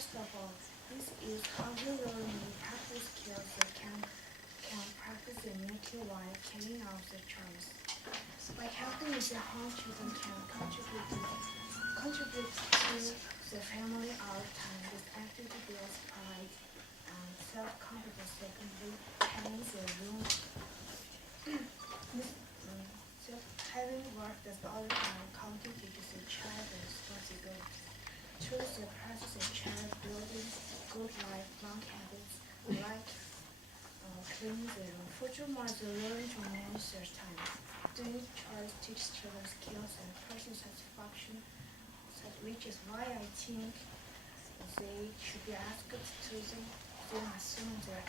First of all, this is how you learn new practice skills that can practice immediately while carrying out the chores. By helping with the home, children can contribute to the family all the time. This activity builds pride and self-confidence. Secondly, having the room so having worked as all the time contributes to the child's responsibility. Through the process of child building good lifelong habits like cleaning the room. Furthermore, the learn to manage their time. Doing chores teaches children skills and personal satisfaction, which is why I think they should be asked to do them as soon as they are